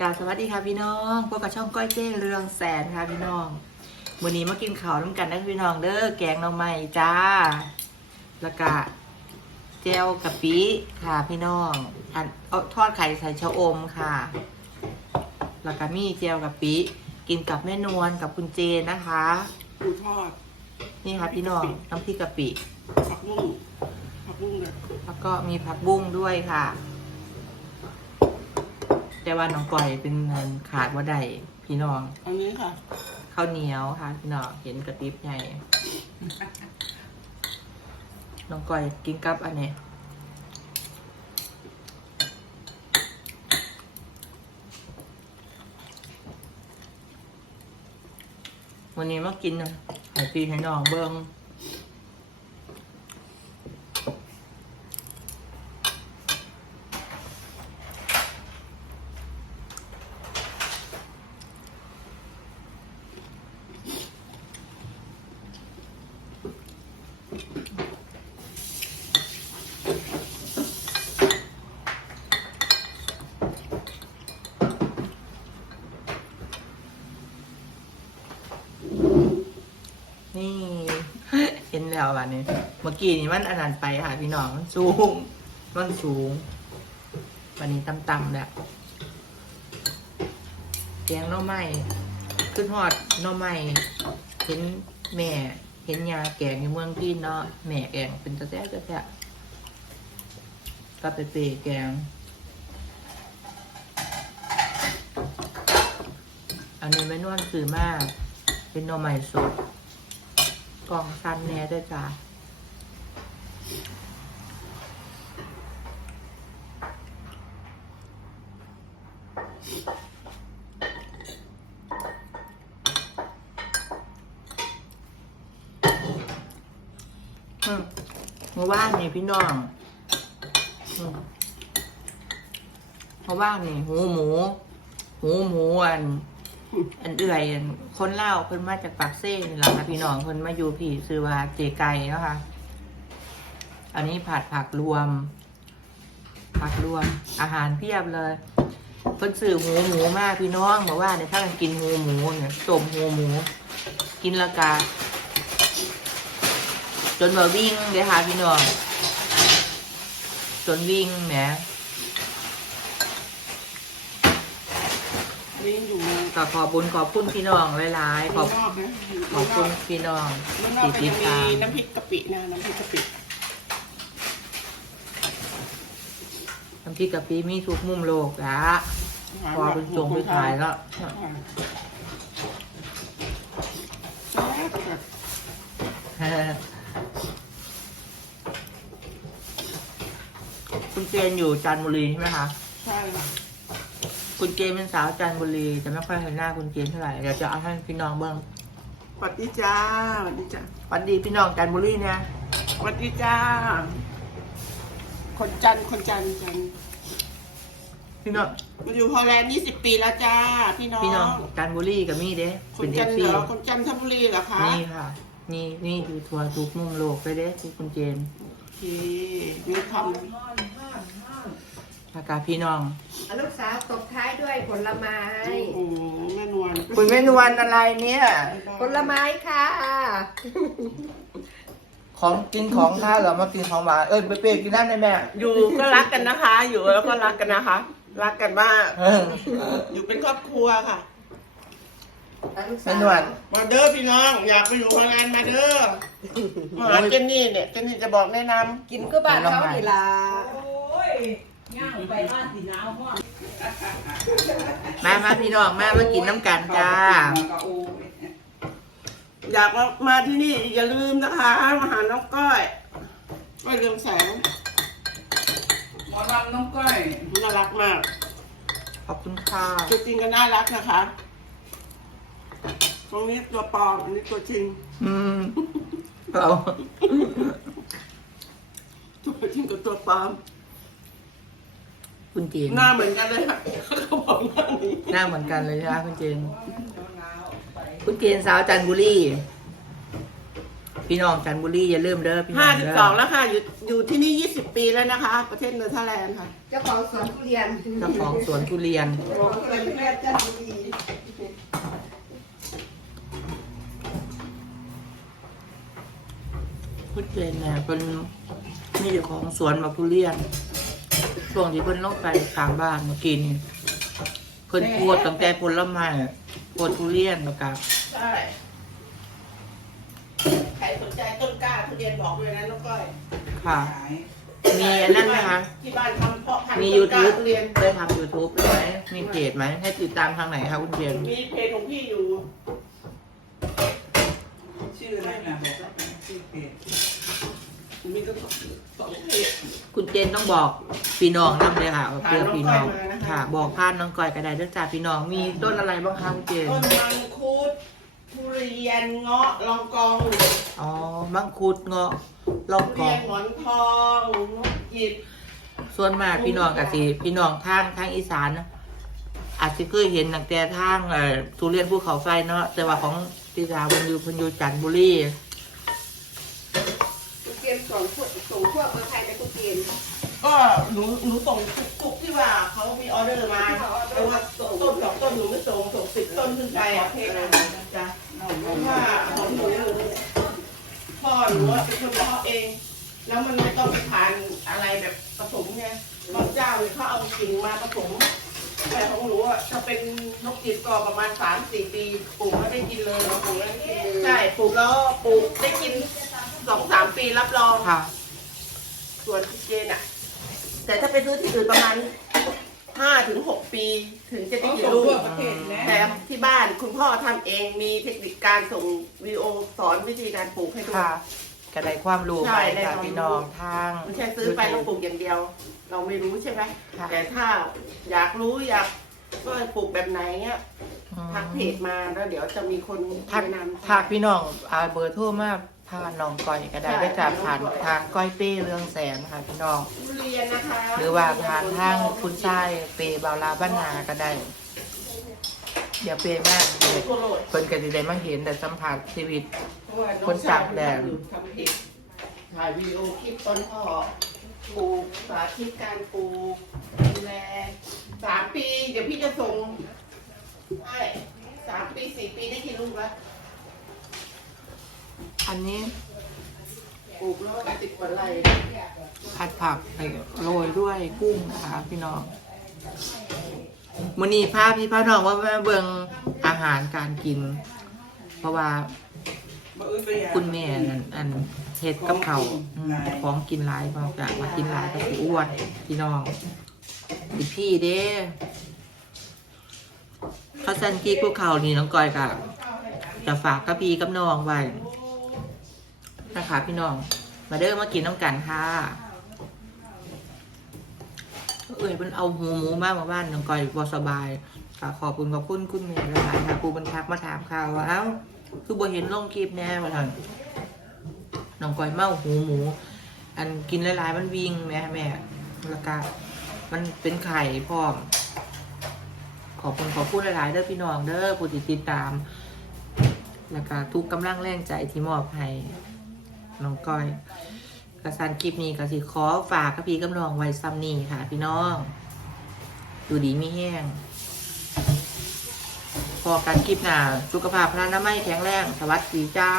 กราบสวัสดีค่ะพี่น้องพวกกับช่องก้อยเจ้เรืองแสนค่ะพี่น้องวันนี้มากินข้าวน้ำกันนะพี่น้องเด้อแกงหน่อไม้จ้า แล้วก็เจลกะปิค่ะพี่น้องอันเอาทอดไข่ใส่ชะอมค่ะ แล้วก็มีเจลกะปิกินกับแม่นวลกับคุณเจนนะคะปูทอดนี่ค่ะพี่น้องน้ำพริกกะปิผักบุ้งผักบุ้งเลยแล้วก็มีผักบุ้งด้วยค่ะ แต่ว่าน้องก่อยเป็นอันขาดว่าใดพี่น้อง อันนี้ค่ะ ข้าวเหนียวค่ะ พี่น้องเห็นกระติบใหญ่น้องก่อยกินกับอันนี้วันนี้มากินนะไข่ปีให้น้องเบิ้ง นี่ เห็นแล้ววันนี้ เมื่อกี้นี่มันอันนั้นไปค่ะพี่น้องมันสูง มันสูง วันนี้ต่ำๆแล้วแกงหน่อไม้ขึ้นหอดหน่อไม้เห็นแม่ เห็นยาแกงอยู่เมืองพี่เนาะแม่แกงเป็นตะแซ่ตะแซ่ก็ไปเปแกง อันนี้ไม่นวลคือมาก เป็นหน่อไม่สดกล่องซันแน่ด้วยจ้า เมื่อวานนี่พี่น้องมเมื่อวานนี่หูหมู หูหมูอัน อันเอื่อยอันคนเล่าเพิ่นมาจากปากเซ่นี่แหละค่ะพี่น้องเพิ่นมาอยู่พี่ซื้อว่าเจไก่เนาะค่ะอันนี้ผัดผักรวม ผักรวม อาหารเพียบเลยเพิ่นซื้อหูหมูมากพี่น้องบอกว่าเนี่ยถ้ากันกินหูหมูเนี่ยต้มหูหมู กินละกา จนว่าวิ่งเลยค่ะพี่น้องจนวิ่งแหมนี่อยู่เมืองก็ขอบคุญขอบคุณพี่น้องหลายๆขเมืออบงนอกนะขอบคุณพี่น้องเมืองนอกที่ก็ติยัดงมีตามน้ำพริกกะปินะน้ำพริกกะปิน้ำพริกกะปิมีทุกมุมโลกละพอเป็นจงไปขายแล้ว คุณเจนอยู่จันทบุรีใช่ไหมคะ ใช่ค่ะคุณเจนเป็นสาวจันทบุรีแต่ไม่ค่อยเห็นหน้าคุณเจนเท่าไหร่เดี๋ยวจะเอาให้พี่น้องเบิ้งสวัสดีจ้าสวัสดีจ้าสวัสดีพี่น้องจันทบุรีเนี่ยสวัสดีจ้า คนจันทร์คนจันทร์จันทร์พี่น้องมาอยู่ฮอลแลนด์20 ปีแล้วจ้า พี่น้อง พี่น้องจันทบุรีกับมี่เด้คเป็นนเอจันฟทร์ซีเหรอ คนจันทบุรีเหรอคะ นี่ค่ะ นี่นี่อยู่ทัวร์ทุกมุมโลกไปเด้ที่คุณเจนโอ เคมีคอากาศพี่น้อง ลูกสาวตบท้ายด้วยผลไม้ำโอ้โหแม่นวลคุณเมนวันอะไรเนี่ย ผลไม้ค่ะ ของกินของข้าวเหรอมากินของหวานเออไปเปย์กินได้ไหมแม่อยู่ก็รักกันนะคะ อยู่แล้วก็รักกันนะคะ รักกันมากเอออยู่เป็นครอบครัวค่ะ แม่นวลมาเด้อพี่น้อง อยากไปอยู่ฮอลแลนด์มาเด้อมาหาเจนนี่เนี่ยเจนนี่จะบอกแนะนกินก็บ้านเขาดีละมามาพี่น้องมามากินน้ำกันจ้าำอยากมามาที่นี่อย่าลืมนะคะมาหาน้องก้อยก้อยเรืองแสงหมอลำน้องก้อยน่ารักมากขอบคุณค่ะตัวจริงก็น่ารักนะคะต รงนี้ตัวปลอมอันนี้ตัวจริง อืมเราตัวจริงกับตัวปลอมคุณเจนหน้าเหมือนกันเลยค่ะเขาบอกหน้านี้หน้าเหมือนกันเลยใช่ไหมคุณเจนคุณเจนสาวจันทบุรีจพี่น้องจันทบุรีอย่าลืมเด้อพี่น้ห้าองสิบเด้สองอแล้วค่ะ อยู่อยู่ที่นี่ยี่สิบปีแล้วนะคะ ประเทศเนเธอร์แลนด์ค่ะ เจ้าของสวนทุเรียนเจ้าของสวนทุเรียนเป็นเพื่อนจันทบุรี พุทธ เจนเนี่ยเป็นนี่เจ้าของสวนมาทุเรียนช่วงที่เพิ่นลงไปทางบ้านเมื่อกี้นี่เพิ่นปวดตั้งแต่ผลไม้ปวดทุเรียนแล้วก็ใช่ใครสนใจต้นกล้าทุเรียนบอกเลยนะน้องก้อยค่ะขายมีอันนั้นไหมคะที่บ้านทำเพาะพันธุ์มีต้นกล้า YouTube ทุเรียนได้ทำ YouTube ไหมมีเพจไหมให้ติดตามทางไหนคะคุณเจนมีเพจของพี่อยู่ ชื่ออะไรนะบอกว่าเป็นชื่อเพจ มีก็สองเพจ คุณเจนต้องบอกพี่น้องนำเลยค่ะเพื่อพี่น้องผ่านน้องก้อยมานะคะค่ะ บอกผ่านน้องก้อยก็ได้เรื่องจากพี่น้องมีต้นอะไรบ้างคะคุณเจนต้นมังคุดทุเรียนเงาะลองกองอ๋อมังคุดเงาะลอกทุกเรีอยงนหมอนทองนกหยิบส่วนมากพี่น้องกับสิพี่น้องทางทางอีสานนะอาจจะเคยเห็นตั้งแต่ทางเอ่อทุเรียนภูเขาไฟเนาะแต่ว่าของพี่สาวเพิ่นอยู่เพิ่นอยู่จันทบุรีทุเรียนส่งพวกส่งพวกเมืองไทยไปทุเรียน ก็หนูหนูส่งทุกๆที่ว่าเขามีออเดอร์มาแต่ว่าต้นสองต้นหนูไม่ส่งส่งสิบต้นขึ้นไปอะเพนะจ๊ะน้องเพราะว่าของหนูพ่อหนูอะเป็นคนพาะเอง แล้วมันไม่ต้องไปทานอะไรแบบผสมไงบางเจ้าเนี่ยเขาเอากิ่งมาผสมแต่ของหนูอะถ้าเป็นนกจิบก็ประมาณสามสี่ปีปลูกแล้วได้กินเลยปลูกแล้วได้กินเลยใช่ปลูกแล้วปลูกได้กินสองสามปีรับรองค่ะ ส่วนที่เจนอะ แต่ถ้าไปซื้อที่อื่นประมาณห้าถึงหกปีถึงจะได้เขากินส่งลูกทั่วประเทศนะแต่ที่บ้านคุณพ่อทำเองมีเทคนิคการส่งวิดีโอสอนวิธีการปลูกให้ดู ค่ะก็ได้ความรู้ใช่ไปได้จากความรู้ พี่น้องทาง ไม่ใช่ซื้อไปแล้วปลูกอย่างเดียว เราไม่รู้ใช่ไหมค่ะ แต่ถ้าอยากรู้อยากว่าปลูกแบบไหนเนี้ยอืมทักเพจมาแล้วเดี๋ยวจะมีคนทักแนะนำ ทักพี่น้องอาเบอร์โทรมา พาน้องก้อยก็ได้ใช่ได้จากผ่านทางก้อยเป้เรื่องแสนค่ะพี่น้อง ทุเรียนนะคะหรือว่าผ่านทางคุณชายเปบาลาบ้านนาก็ได้ เดี๋ยวเปมากเดี๋ยวทั่วโลกเพิ่นก็สิได้มาเห็นแต่สัมผัสชีวิตเพราะว่าองคนต่างแดน ทำเพจถ่ายวิดีโอคลิปต้นพ่อปลูกสาธิตการปลูกดูแลสามปี เดี๋ยวพี่จะส่งให้สามปีสี่ปีได้กี่ลูกแล้ว อันนี้ปลูกแล้วก็ติดผลไร่ผัดผักใส่โรยด้วยกุ้งนะคะพี่น้องมื้อนี้พาพี่พาน้องว่าแม่เบิ่งอาหารการกิน เพราะว่าบ่อื่นไปอย่างคุณแม่นั่นอันเฮ็ดกับเขาวอืมของกินหลายเปล่ากะว่ากินหลายก็สิอ้วนพี่น้องสิพี่เด้ข้าวสันกี้พวกเขานี่น้องก้อยกะจะฝากกับพี่กับน้องไว้ นะคะพี่น้อง มาเด้อมากินน้ำกันค่ะเอ้ยมันเอาหูหมูมากมาบ้านน้องก้อยบ่สบายค่ะขอบคุณขอบคุณคุณแม่หลายค่ะครูบรรทักมาถามข่าวว่าเอ้าคือบ่เห็นลงคลิปแน่ว่าท่านน้องก้อยเมาหูหมู อันกินหลายๆมันวิ่งแม่แม่แล้วก็มันเป็นไข่พร้อม ขอบคุณขอบคุณหลายๆเด้อพี่น้องเด้อผู้ติดตาม แล้วก็ทุกกำลังแรงใจที่มอบให้ น้องก้อยกระสันคลิปนี้ก็สิขอฝากกระพี่กับน้องไว้ซ้ำนี่ค่ะ พี่น้องดูดีมีแห้งพอกันคลิปหน้าสุขภาพพลานามัยแข็งแรง สวัสดีจ้า